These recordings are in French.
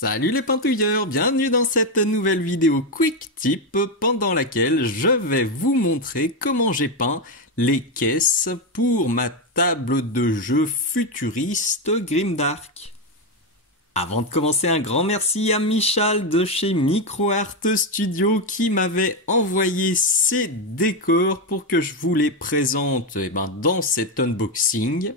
Salut les peintouilleurs, bienvenue dans cette nouvelle vidéo Quick Tip pendant laquelle je vais vous montrer comment j'ai peint les caisses pour ma table de jeu futuriste Grimdark. Avant de commencer, un grand merci à Michal de chez MicroArt Studio qui m'avait envoyé ces décors pour que je vous les présente dans cet unboxing.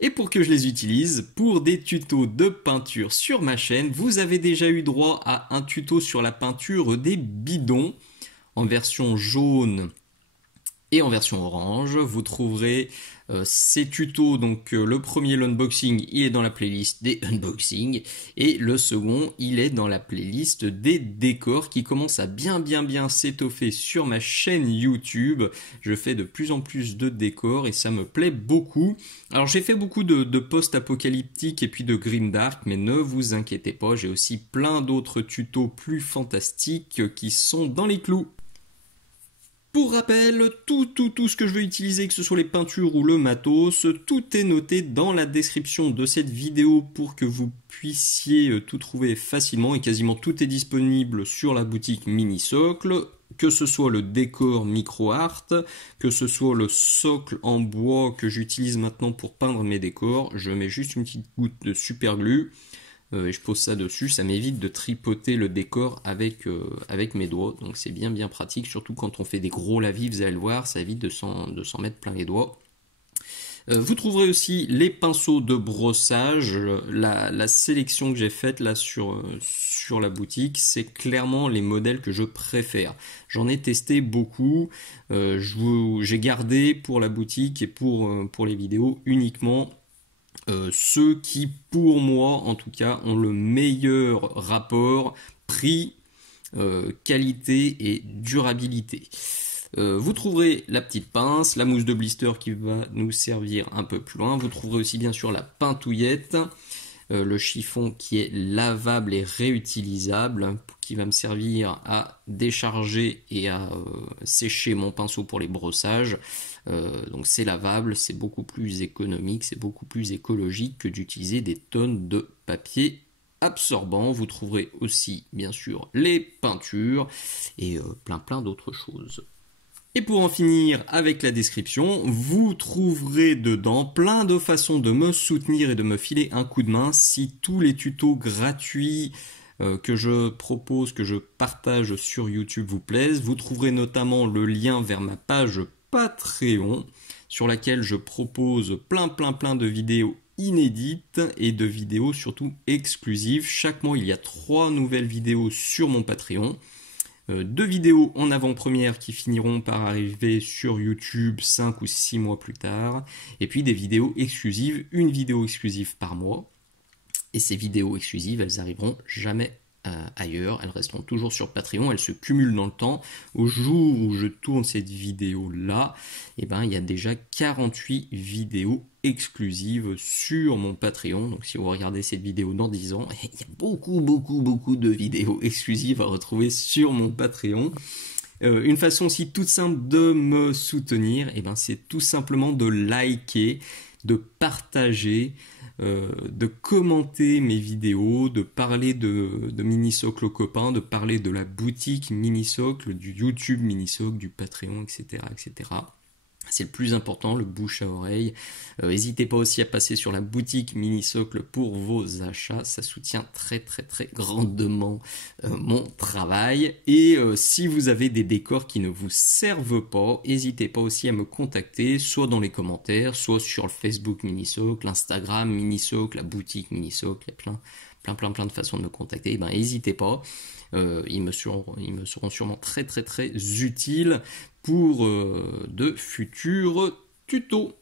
Et pour que je les utilise pour des tutos de peinture sur ma chaîne, vous avez déjà eu droit à un tuto sur la peinture des bidons en version jaune et en version orange. Vous trouverez ces tutos, donc le premier, l'unboxing, il est dans la playlist des unboxings, et le second, il est dans la playlist des décors qui commence à bien s'étoffer sur ma chaîne YouTube. Je fais de plus en plus de décors et ça me plaît beaucoup. Alors j'ai fait beaucoup de post-apocalyptiques et puis de grimdark, mais ne vous inquiétez pas, j'ai aussi plein d'autres tutos plus fantastiques qui sont dans les clous. Pour rappel, tout ce que je veux utiliser, que ce soit les peintures ou le matos, tout est noté dans la description de cette vidéo pour que vous puissiez tout trouver facilement, et quasiment tout est disponible sur la boutique Mini-Socle, que ce soit le décor MicroArt, que ce soit le socle en bois que j'utilise maintenant pour peindre mes décors. Je mets juste une petite goutte de super glue. Et je pose ça dessus, ça m'évite de tripoter le décor avec mes doigts, donc c'est bien pratique, surtout quand on fait des gros lavis, vous allez le voir, ça évite de s'en mettre plein les doigts. Vous trouverez aussi les pinceaux de brossage. La sélection que j'ai faite là sur la boutique, c'est clairement les modèles que je préfère. J'en ai testé beaucoup, j'ai gardé pour la boutique et pour les vidéos uniquement ceux qui, pour moi en tout cas, ont le meilleur rapport prix, qualité et durabilité. Vous trouverez la petite pince, la mousse de blister qui va nous servir un peu plus loin. Vous trouverez aussi bien sûr la peintouillette, le chiffon qui est lavable et réutilisable, qui va me servir à décharger et à sécher mon pinceau pour les brossages. Donc c'est lavable, c'est beaucoup plus économique, c'est beaucoup plus écologique que d'utiliser des tonnes de papier absorbant. Vous trouverez aussi bien sûr les peintures et plein d'autres choses. Et pour en finir avec la description, vous trouverez dedans plein de façons de me soutenir et de me filer un coup de main si tous les tutos gratuits que je propose, que je partage sur YouTube vous plaisent. Vous trouverez notamment le lien vers ma page Patreon sur laquelle je propose plein de vidéos inédites et de vidéos surtout exclusives. Chaque mois, il y a 3 nouvelles vidéos sur mon Patreon. 2 vidéos en avant-première qui finiront par arriver sur YouTube 5 ou 6 mois plus tard. Et puis des vidéos exclusives, une vidéo exclusive par mois. Et ces vidéos exclusives, elles arriveront jamais ailleurs, elles resteront toujours sur Patreon, elles se cumulent dans le temps. Au jour où je tourne cette vidéo là, il y a déjà 48 vidéos exclusives sur mon Patreon. Donc si vous regardez cette vidéo dans 10 ans, il y a beaucoup de vidéos exclusives à retrouver sur mon Patreon. Une façon aussi toute simple de me soutenir, c'est tout simplement de liker, de partager, de commenter mes vidéos, de parler de Mini-Socle aux copains, de parler de la boutique Mini-Socle, du YouTube Mini-Socle, du Patreon, etc. C'est le plus important, le bouche à oreille. N'hésitez pas aussi à passer sur la boutique Mini-Socle pour vos achats. Ça soutient très grandement mon travail. Et si vous avez des décors qui ne vous servent pas, n'hésitez pas aussi à me contacter, soit dans les commentaires, soit sur le Facebook Mini-Socle, l'Instagram Mini-Socle, la boutique Mini-Socle. Il y a plein de façons de me contacter. N'hésitez pas. Ils me seront sûrement très utiles pour de futurs tutos.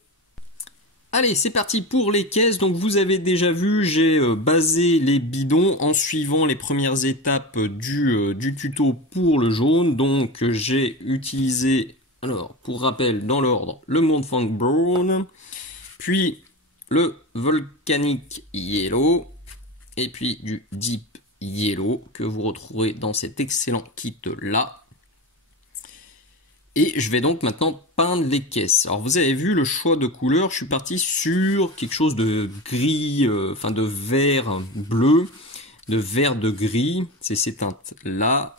Allez, c'est parti pour les caisses. Donc vous avez déjà vu, j'ai basé les bidons en suivant les premières étapes du tuto pour le jaune. Donc j'ai utilisé, alors pour rappel dans l'ordre, le Montfang Brown, puis le Volcanic Yellow, et puis du Deep Yellow que vous retrouverez dans cet excellent kit là. Et je vais donc maintenant peindre les caisses. Alors vous avez vu le choix de couleurs, je suis parti sur quelque chose de gris, enfin de vert bleu. vert de gris, c'est ces teintes-là,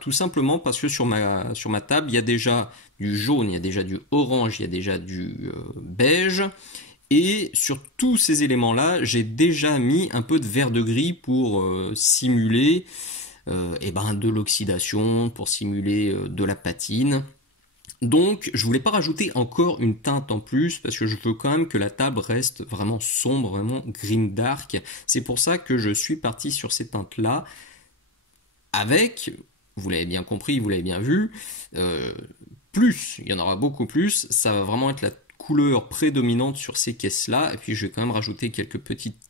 tout simplement parce que sur ma table, il y a déjà du jaune, il y a déjà du orange, il y a déjà du beige. Et sur tous ces éléments-là, j'ai déjà mis un peu de vert de gris pour simuler de l'oxydation, pour simuler de la patine. Donc, je voulais pas rajouter encore une teinte en plus parce que je veux quand même que la table reste vraiment sombre, vraiment green dark. C'est pour ça que je suis parti sur ces teintes-là avec, vous l'avez bien compris, vous l'avez bien vu, plus, il y en aura beaucoup plus, ça va vraiment être la couleur prédominante sur ces caisses-là. Et puis, je vais quand même rajouter quelques petites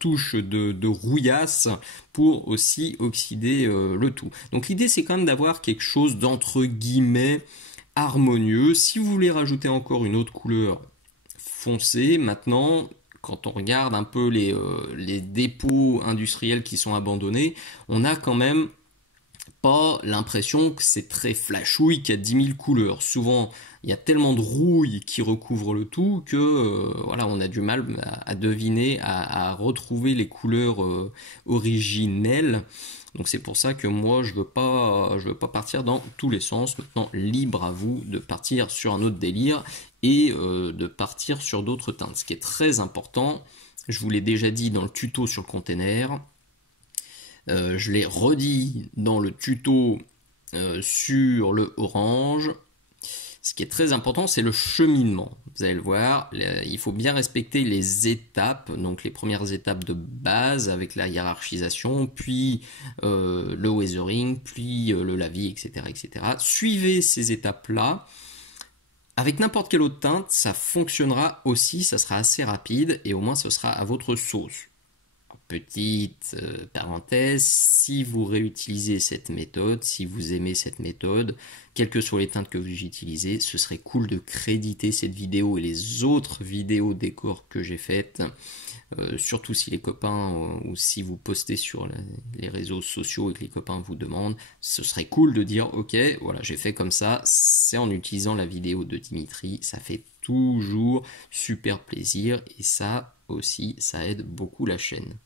touches de rouillasse pour aussi oxyder le tout. Donc, l'idée, c'est quand même d'avoir quelque chose d'entre guillemets harmonieux. Si vous voulez rajouter encore une autre couleur, foncez. Maintenant, quand on regarde un peu les dépôts industriels qui sont abandonnés, on a quand même pas l'impression que c'est très flashouille, qu'il y a 10 000 couleurs. Souvent, il y a tellement de rouille qui recouvre le tout que voilà, on a du mal à deviner, à retrouver les couleurs originelles. Donc c'est pour ça que moi je veux pas partir dans tous les sens. Maintenant, libre à vous de partir sur un autre délire et de partir sur d'autres teintes. Ce qui est très important, je vous l'ai déjà dit dans le tuto sur le container, je l'ai redit dans le tuto sur le orange. Ce qui est très important, c'est le cheminement. Vous allez le voir, il faut bien respecter les étapes, donc les premières étapes de base avec la hiérarchisation, puis le weathering, puis le lavis, etc., etc. Suivez ces étapes-là. Avec n'importe quelle autre teinte, ça fonctionnera aussi, ça sera assez rapide et au moins ce sera à votre sauce. Petite parenthèse, si vous réutilisez cette méthode, si vous aimez cette méthode, quelles que soient les teintes que vous utilisez, ce serait cool de créditer cette vidéo et les autres vidéos décors que j'ai faites, surtout si les copains ou si vous postez sur les réseaux sociaux et que les copains vous demandent, ce serait cool de dire ok, voilà, j'ai fait comme ça, c'est en utilisant la vidéo de Dimitri, ça fait toujours super plaisir et ça aussi, ça aide beaucoup la chaîne.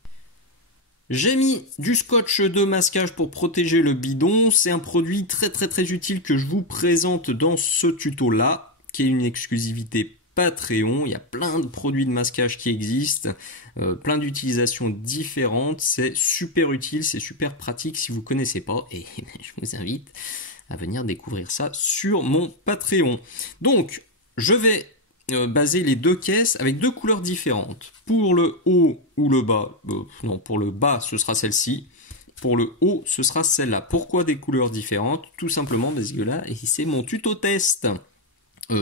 J'ai mis du scotch de masquage pour protéger le bidon. C'est un produit très utile que je vous présente dans ce tuto là, qui est une exclusivité Patreon. Il y a plein de produits de masquage qui existent, plein d'utilisations différentes. C'est super utile, c'est super pratique si vous ne connaissez pas. Et je vous invite à venir découvrir ça sur mon Patreon. Donc, je vais baser les deux caisses avec deux couleurs différentes. Pour le haut ou le bas, non, pour le bas ce sera celle-ci, pour le haut ce sera celle-là. Pourquoi des couleurs différentes? Tout simplement parce que là, c'est mon tuto test.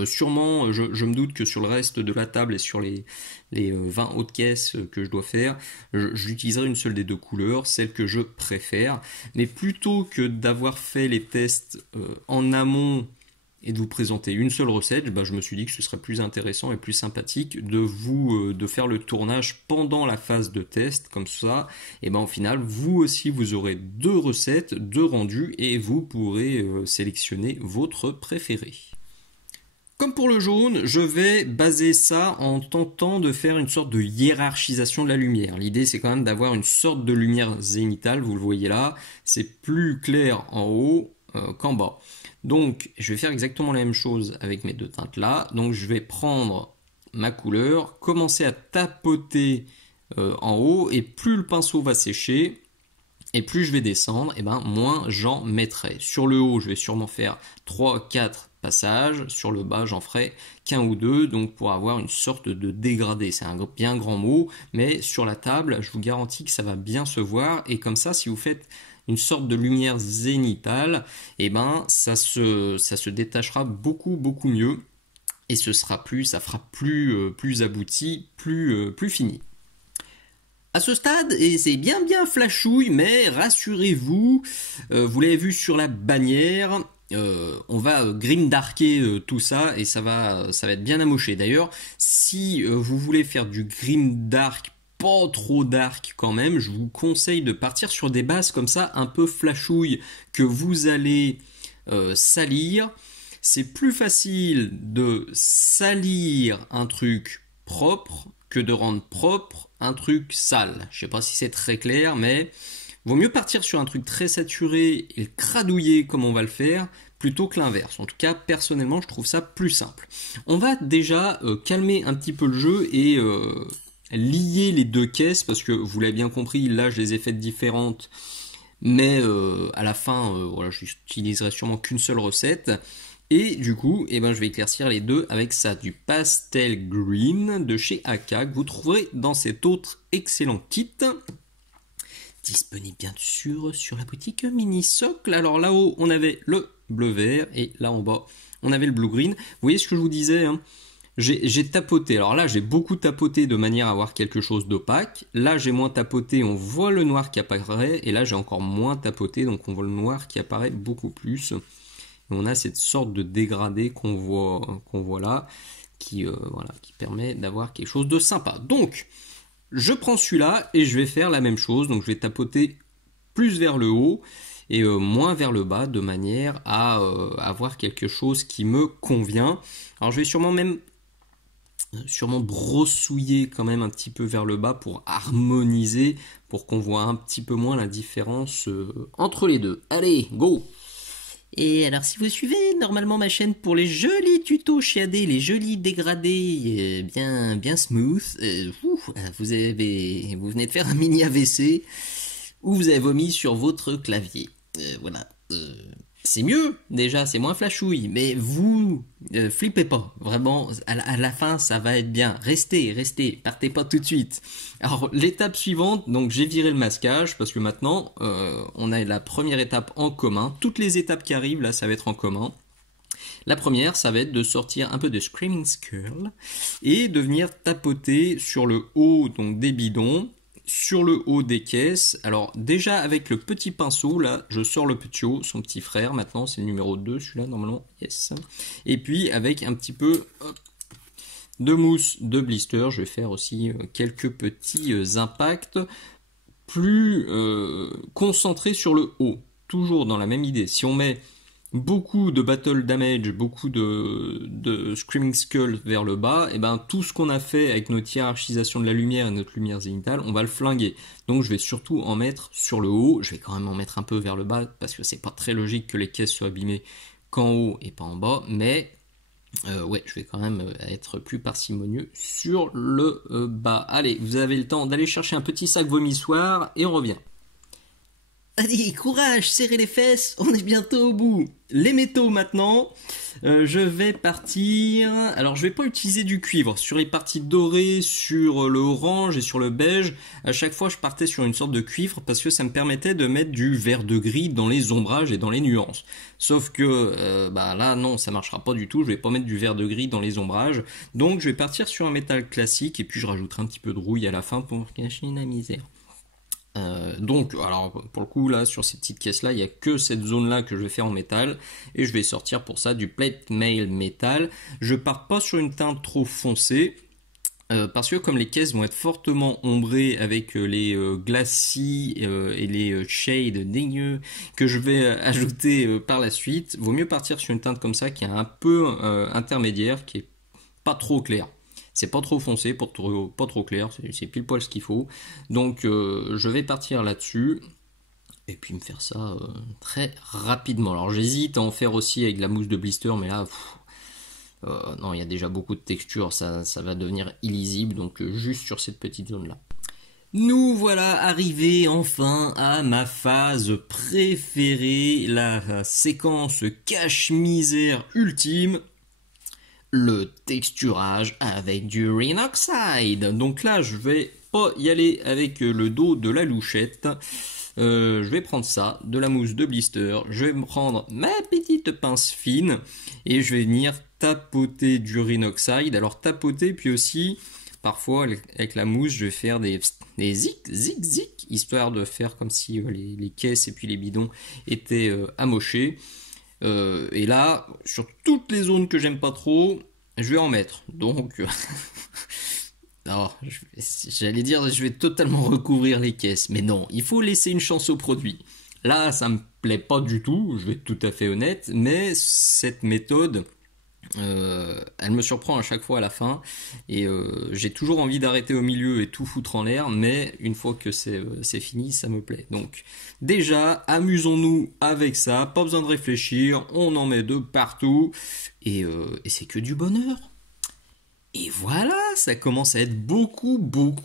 Sûrement, je me doute que sur le reste de la table et sur les 20 autres caisses que je dois faire, j'utiliserai une seule des deux couleurs, celle que je préfère. Mais plutôt que d'avoir fait les tests en amont et de vous présenter une seule recette, je me suis dit que ce serait plus intéressant et plus sympathique de faire le tournage pendant la phase de test, comme ça, et au final, vous aussi, vous aurez deux recettes, deux rendus, et vous pourrez sélectionner votre préféré. Comme pour le jaune, je vais baser ça en tentant de faire une sorte de hiérarchisation de la lumière. L'idée, c'est quand même d'avoir une sorte de lumière zénitale, vous le voyez là, c'est plus clair en haut qu'en bas. Donc, je vais faire exactement la même chose avec mes deux teintes là. Donc, je vais prendre ma couleur, commencer à tapoter en haut, et plus le pinceau va sécher, et plus je vais descendre, et moins j'en mettrai. Sur le haut, je vais sûrement faire 3-4 passages. Sur le bas, j'en ferai qu'un ou deux, donc pour avoir une sorte de dégradé. C'est un bien grand mot, mais sur la table, je vous garantis que ça va bien se voir. Et comme ça, si vous faites une sorte de lumière zénitale, ça se détachera beaucoup mieux. Et ça fera plus abouti, plus fini. À ce stade, et c'est bien flashouille, mais rassurez-vous, vous l'avez vu sur la bannière, on va green darker tout ça et ça va être bien amoché. D'ailleurs, si vous voulez faire du green dark, pas trop dark quand même, je vous conseille de partir sur des bases comme ça, un peu flashouille, que vous allez salir. C'est plus facile de salir un truc propre que de rendre propre un truc sale. Je sais pas si c'est très clair, mais vaut mieux partir sur un truc très saturé et le cradouiller comme on va le faire, plutôt que l'inverse. En tout cas, personnellement, je trouve ça plus simple. On va déjà calmer un petit peu le jeu et lier les deux caisses, parce que vous l'avez bien compris, là je les ai faites différentes, mais à la fin, voilà, j'utiliserai sûrement qu'une seule recette. Et du coup, je vais éclaircir les deux avec ça, du Pastel Green de chez Aka, que vous trouverez dans cet autre excellent kit. Disponible bien sûr sur la boutique Mini Socle. Alors là-haut, on avait le bleu-vert et là en bas, on avait le blue-green. Vous voyez ce que je vous disais, hein, j'ai tapoté. Alors là, j'ai beaucoup tapoté de manière à avoir quelque chose d'opaque. Là, j'ai moins tapoté, on voit le noir qui apparaît. Et là, j'ai encore moins tapoté, donc on voit le noir qui apparaît beaucoup plus. Et on a cette sorte de dégradé qu'on voit là, qui permet d'avoir quelque chose de sympa. Donc, je prends celui-là et je vais faire la même chose. Donc, je vais tapoter plus vers le haut et moins vers le bas, de manière à avoir quelque chose qui me convient. Alors, je vais sûrement brossouiller quand même un petit peu vers le bas pour harmoniser, pour qu'on voit un petit peu moins la différence entre les deux. Allez, go! Et alors, si vous suivez normalement ma chaîne pour les jolis tutos chiadés, les jolis dégradés bien smooth, vous venez de faire un mini AVC ou vous avez vomi sur votre clavier. Voilà. C'est mieux, déjà, c'est moins flashouille, mais vous, flippez pas, vraiment, à la fin, ça va être bien. Restez, partez pas tout de suite. Alors, l'étape suivante, donc j'ai viré le masquage, parce que maintenant, on a la première étape en commun. Toutes les étapes qui arrivent, là, ça va être en commun. La première, ça va être de sortir un peu de Screaming Skull, et de venir tapoter sur le haut, donc des bidons, sur le haut des caisses. Alors déjà avec le petit pinceau, là je sors le petit haut, son petit frère, maintenant c'est le numéro 2 celui-là normalement, yes. Et puis avec un petit peu de mousse de blister, je vais faire aussi quelques petits impacts plus concentrés sur le haut, toujours dans la même idée. Si on met beaucoup de battle damage, beaucoup de Screaming Skull vers le bas, et ben tout ce qu'on a fait avec notre hiérarchisation de la lumière et notre lumière zénitale, on va le flinguer. Donc je vais surtout en mettre sur le haut, je vais quand même en mettre un peu vers le bas, parce que c'est pas très logique que les caisses soient abîmées qu'en haut et pas en bas, mais ouais, je vais quand même être plus parcimonieux sur le bas. Allez, vous avez le temps d'aller chercher un petit sac vomissoir et on revient. Allez, courage, serrez les fesses, on est bientôt au bout. Les métaux maintenant, je vais partir... Alors je vais pas utiliser du cuivre. Sur les parties dorées, sur le orange et sur le beige, à chaque fois je partais sur une sorte de cuivre parce que ça me permettait de mettre du vert de gris dans les ombrages et dans les nuances. Sauf que là non, ça marchera pas du tout, je vais pas mettre du vert de gris dans les ombrages. Donc je vais partir sur un métal classique et puis je rajouterai un petit peu de rouille à la fin pour cacher la misère. Donc, alors pour le coup là sur ces petites caisses là, il n'y a que cette zone là que je vais faire en métal et je vais sortir pour ça du plate mail métal. Je pars pas sur une teinte trop foncée parce que comme les caisses vont être fortement ombrées avec les glacis et les shades dégueux que je vais ajouter par la suite, vaut mieux partir sur une teinte comme ça qui est un peu intermédiaire, qui est pas trop claire. C'est pas trop foncé, pas trop clair, c'est pile poil ce qu'il faut. Donc je vais partir là-dessus et puis me faire ça très rapidement. Alors j'hésite à en faire aussi avec de la mousse de blister, mais là, non, il y a déjà beaucoup de texture, ça va devenir illisible, donc juste sur cette petite zone-là. Nous voilà arrivés enfin à ma phase préférée, la séquence cache-misère ultime. Le texturage avec du Rhinoxide. Donc là, je vais pas y aller avec le dos de la louchette. Je vais prendre ça, de la mousse de blister. Je vais me prendre ma petite pince fine et je vais venir tapoter du Rhinoxide. Alors tapoter, puis aussi, parfois avec la mousse, je vais faire des zig, histoire de faire comme si les caisses et puis les bidons étaient amochés. Et là, sur toutes les zones que j'aime pas trop, je vais en mettre. Donc, j'allais dire, je vais totalement recouvrir les caisses. Mais non, il faut laisser une chance au produit. Là, ça me plaît pas du tout, je vais être tout à fait honnête. Mais cette méthode Elle me surprend à chaque fois à la fin et j'ai toujours envie d'arrêter au milieu et tout foutre en l'air, mais une fois que c'est fini, ça me plaît. Donc déjà, amusons-nous avec ça, pas besoin de réfléchir, on en met de partout et c'est que du bonheur. Et voilà, ça commence à être beaucoup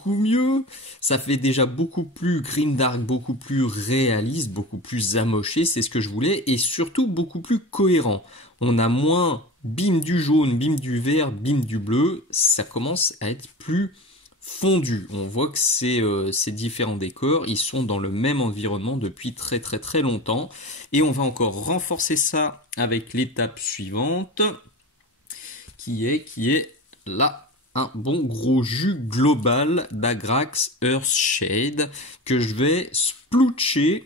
mieux. Ça fait déjà beaucoup plus grimdark, beaucoup plus réaliste, beaucoup plus amoché, c'est ce que je voulais, et surtout beaucoup plus cohérent. On a moins bim du jaune, bim du vert, bim du bleu, ça commence à être plus fondu. On voit que ces différents décors, ils sont dans le même environnement depuis très longtemps. Et on va encore renforcer ça avec l'étape suivante, qui est là, un bon gros jus global d'Agrax Earthshade que je vais splootcher,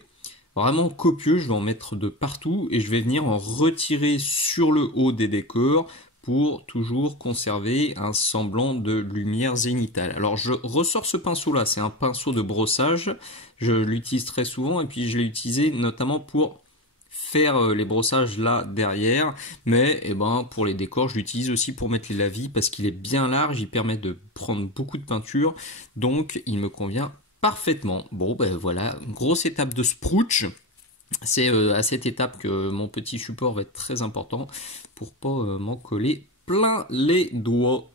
vraiment copieux, je vais en mettre de partout et je vais venir en retirer sur le haut des décors pour toujours conserver un semblant de lumière zénitale. Alors je ressors ce pinceau là, c'est un pinceau de brossage, je l'utilise très souvent et puis je l'ai utilisé notamment pour faire les brossages là derrière, mais pour les décors je l'utilise aussi pour mettre les lavis parce qu'il est bien large, il permet de prendre beaucoup de peinture, donc il me convient parfaitement. Bon voilà, une grosse étape de sprouch. C'est à cette étape que mon petit support va être très important pour pas m'en coller plein les doigts.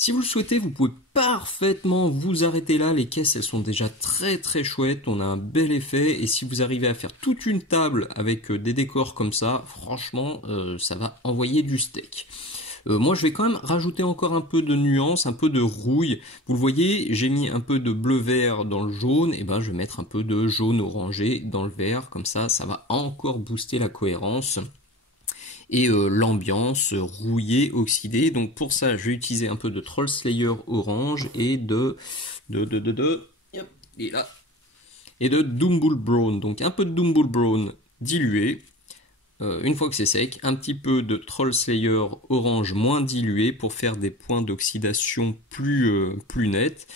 Si vous le souhaitez, vous pouvez parfaitement vous arrêter là. Les caisses, elles sont déjà très chouettes. On a un bel effet. Et si vous arrivez à faire toute une table avec des décors comme ça, franchement, ça va envoyer du steak. Moi, je vais quand même rajouter encore un peu de nuance, un peu de rouille. Vous le voyez, j'ai mis un peu de bleu-vert dans le jaune. Et je vais mettre un peu de jaune orangé dans le vert. Comme ça, ça va encore booster la cohérence et l'ambiance rouillée, oxydée. Donc pour ça, je vais utiliser un peu de Troll Slayer orange et de Doombull Brown. Donc un peu de Doombull Brown dilué. Une fois que c'est sec, un petit peu de Troll Slayer orange moins dilué pour faire des points d'oxydation plus nets.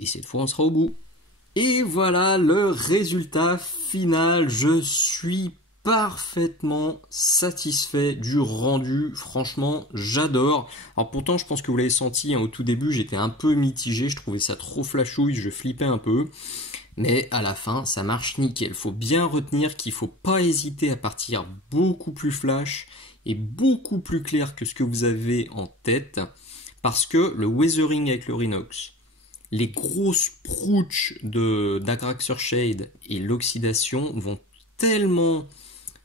Et cette fois, on sera au bout. Et voilà le résultat final. Je suis parfaitement satisfait du rendu, franchement j'adore. Alors pourtant je pense que vous l'avez senti au tout début, j'étais un peu mitigé, je trouvais ça trop flashouille, je flippais un peu, mais à la fin ça marche nickel. Faut bien retenir qu'il faut pas hésiter à partir beaucoup plus flash et beaucoup plus clair que ce que vous avez en tête, parce que le weathering avec le Rhinox, les grosses prouches d'Agrax Earthshade et l'oxydation vont tellement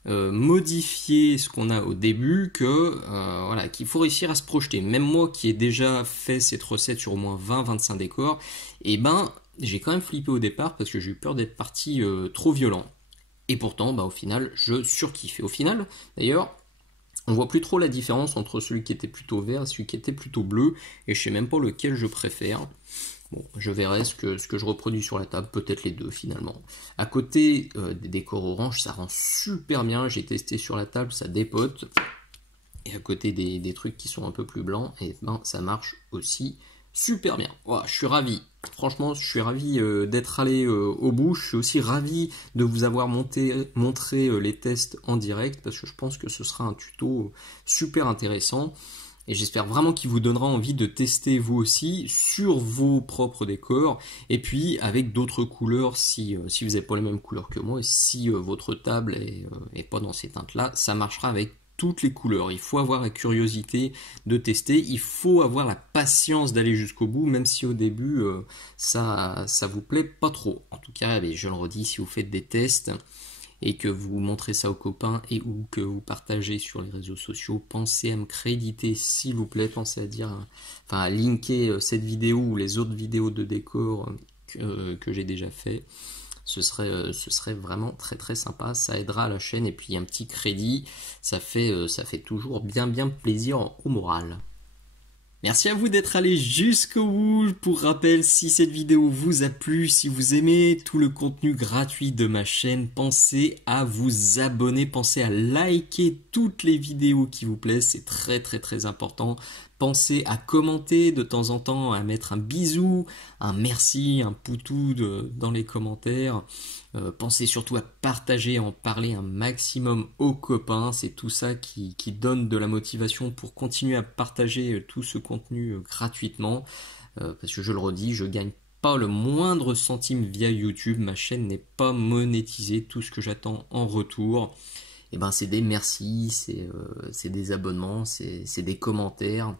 modifier ce qu'on a au début que voilà, qu'il faut réussir à se projeter. Même moi qui ai déjà fait cette recette sur au moins 20-25 décors, j'ai quand même flippé au départ parce que j'ai eu peur d'être parti trop violent. Et pourtant au final je surkiffe. Et au final d'ailleurs on voit plus trop la différence entre celui qui était plutôt vert et celui qui était plutôt bleu, et je sais même pas lequel je préfère. Bon, je verrai ce que je reproduis sur la table, peut-être les deux finalement. À côté des décors orange, ça rend super bien, j'ai testé sur la table, ça dépote. Et à côté des trucs qui sont un peu plus blancs, ça marche aussi super bien. Voilà, je suis ravi. Franchement, je suis ravi d'être allé au bout. Je suis aussi ravi de vous avoir montré les tests en direct, parce que je pense que ce sera un tuto super intéressant. Et j'espère vraiment qu'il vous donnera envie de tester vous aussi sur vos propres décors, et puis avec d'autres couleurs si vous n'avez pas les mêmes couleurs que moi, et si votre table est pas dans ces teintes là, ça marchera avec toutes les couleurs. Il faut avoir la curiosité de tester, il faut avoir la patience d'aller jusqu'au bout, même si au début ça vous plaît pas trop. En tout cas, je le redis, si vous faites des tests et que vous montrez ça aux copains et ou que vous partagez sur les réseaux sociaux, pensez à me créditer s'il vous plaît, pensez à linker cette vidéo ou les autres vidéos de décor que j'ai déjà fait. Ce serait vraiment très sympa, ça aidera à la chaîne, et puis un petit crédit, ça fait toujours bien plaisir au moral. Merci à vous d'être allé jusqu'au bout. Pour rappel, si cette vidéo vous a plu, si vous aimez tout le contenu gratuit de ma chaîne, pensez à vous abonner, pensez à liker toutes les vidéos qui vous plaisent, c'est très important. pensez à commenter de temps en temps, à mettre un bisou, un merci, un poutou dans les commentaires. Pensez surtout à partager, à en parler un maximum aux copains. C'est tout ça qui donne de la motivation pour continuer à partager tout ce contenu gratuitement. Parce que je le redis, je gagne pas le moindre centime via YouTube. Ma chaîne n'est pas monétisée. Tout ce que j'attends en retour, eh ben, c'est des merci, c'est des abonnements, c'est des commentaires,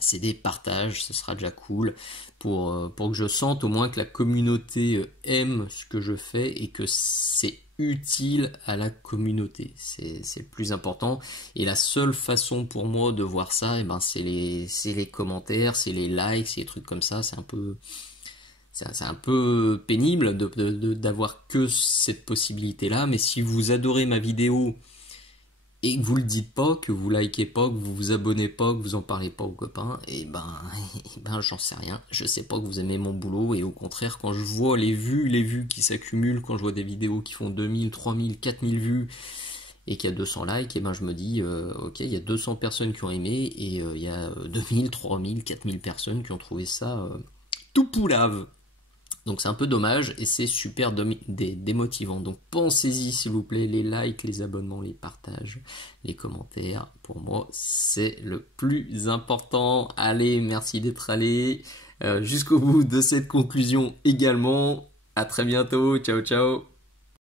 c'est des partages. Ce sera déjà cool pour que je sente au moins que la communauté aime ce que je fais et que c'est utile à la communauté. C'est le plus important. Et la seule façon pour moi de voir ça, eh ben, c'est les commentaires, c'est les likes, c'est les trucs comme ça. C'est un peu pénible d'avoir que cette possibilité-là, mais si vous adorez ma vidéo et que vous le dites pas, que vous likez pas, que vous vous abonnez pas, que vous en parlez pas aux copains, et ben j'en sais rien. Je sais pas que vous aimez mon boulot, et au contraire, quand je vois les vues qui s'accumulent, quand je vois des vidéos qui font 2000, 3000, 4000 vues, et qu'il y a 200 likes, et ben je me dis, ok, il y a 200 personnes qui ont aimé, et il y a 2000, 3000, 4000 personnes qui ont trouvé ça tout poulave. Donc c'est un peu dommage et c'est super démotivant. Donc pensez-y s'il vous plaît, les likes, les abonnements, les partages, les commentaires. Pour moi, c'est le plus important. Allez, merci d'être allé jusqu'au bout de cette conclusion également. À très bientôt. Ciao, ciao.